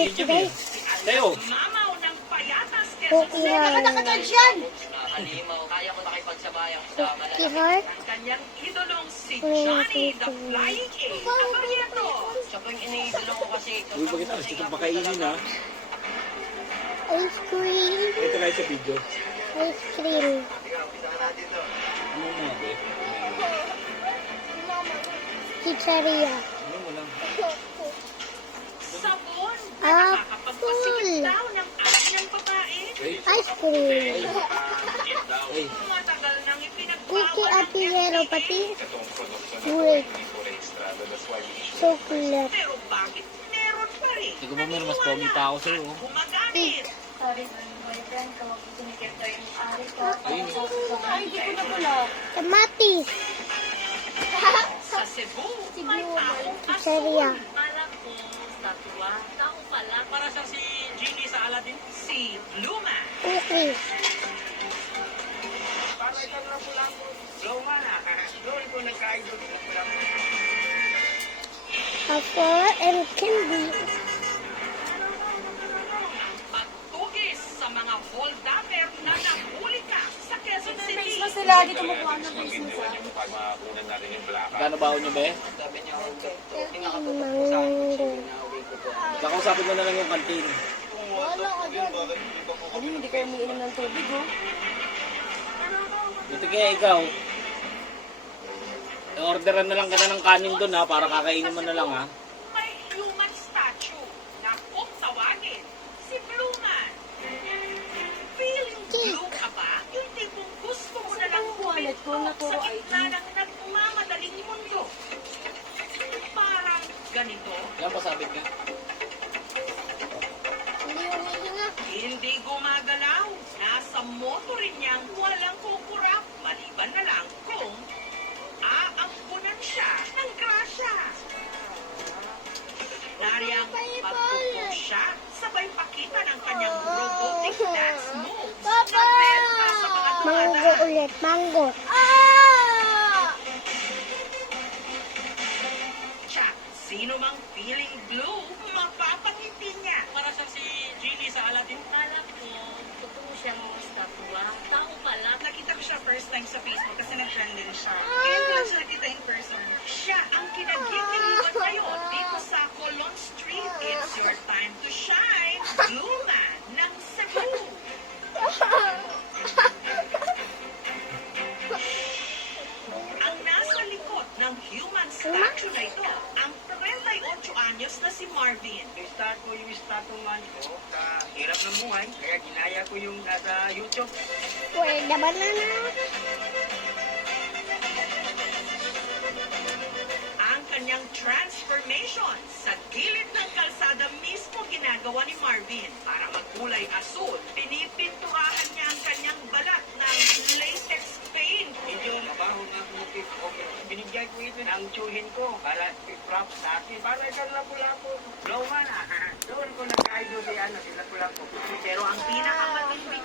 Video mo yan. Tayo. Mamaw ng payatas Cookie heart. Halimaw, kaya ko nakipagsabayang sa Cookie heart. ang kanyang idolong si Wait, Johnny wait, the wait. Flying A. Abarieto. Siya po yung iniidolo ko kasi. Uy, bakit na? Gusto kong pakainin ha. Ice cream. Ito kayo sa video. Ice cream. Ano mo na, be? Pizzeria. Ano mo lang? Sabon na Apple. nakakapagpasikip daw ng ating babae. Wait. Ice cream. Ay. Matagal nang Cookie ipinagbawal at ng yellow FDA. pati. Wait. Chocolate. Pero bakit meron pa rin? Hindi ko ba meron, mas pogi pa ako sa'yo. oh. Gumagamit. Sabi ng boyfriend ko, sinikip ko yung ari ko. Ayun. Ay, hindi ko na pala. Kamatis. Sa Cebu, may taong Pizzeria. asul. Malak ko, statwa, tao pala. Para sa si Genie sa Aladdin, si Luma. Cookies. Apple and candy. Pagtugis sa mga hold-upper na nahuli ka sa Quezon City. Christmas sila, dito mo ng Christmas ah. Gano'n baon niyo, be? Mango. Kakausapin mo na lang yung kantin. Wala ka dyan. Ano, hindi kayo umiinom ng tubig oh. Buti kaya ikaw. Orderan na lang kita ng kanin doon ha, para kakainin mo na lang ha. May human statue na kung tawagin si Blue Man. Feeling blue ka ba? Yung tipong gusto mo na lang wallet ko na sa puro gitna ng nagmamadaling mundo. Parang ganito. Yan, pasabit ka. Hindi humihinga. Hindi gumagalaw. Nasa motor rin niyang walang kukurap. Maliban na lang kung aampunan siya ng grasya. Nariyang pagpupok siya, sabay pakita ng kanyang robotic dance moves na benta sa mga Mango dumadaan. ulit. Mango. Siya, sino mang feeling blue, mapapangiti niya. Para sa si Genie sa Aladdin. Kala ko, totoo siya mga statwa. Tao pala. Nakita ko siya first time sa Facebook kasi nag-trend din siya. Ngayon ko lang siya nakita in person. Siya ang kinagigiliwan ngayon dito sa Colon Street. It's your time to shine. Blue Man ng Cebu. Ang nasa likod ng human statue na ito, ang 38 anyos na si Marvin. Start ko yung statuman ko sa hirap ng buhay. Kaya ginaya ko yung nasa YouTube. Pwede banana. Ang kanyang transformation sa gilid ng kalsada mismo ginagawa ni Marvin. Para magkulay asul, pinipinturahan niya ang kanyang balat ng latex paint. Medyo mabaho nga kumupit. Okay. Binigyan ko ito ng tsuhin ko para i-prop sa akin. Para isang lapu-lapu. Blow man ah. Doon ko nag-idol si ano, si lapu-lapu. Pero ang pinakamatinding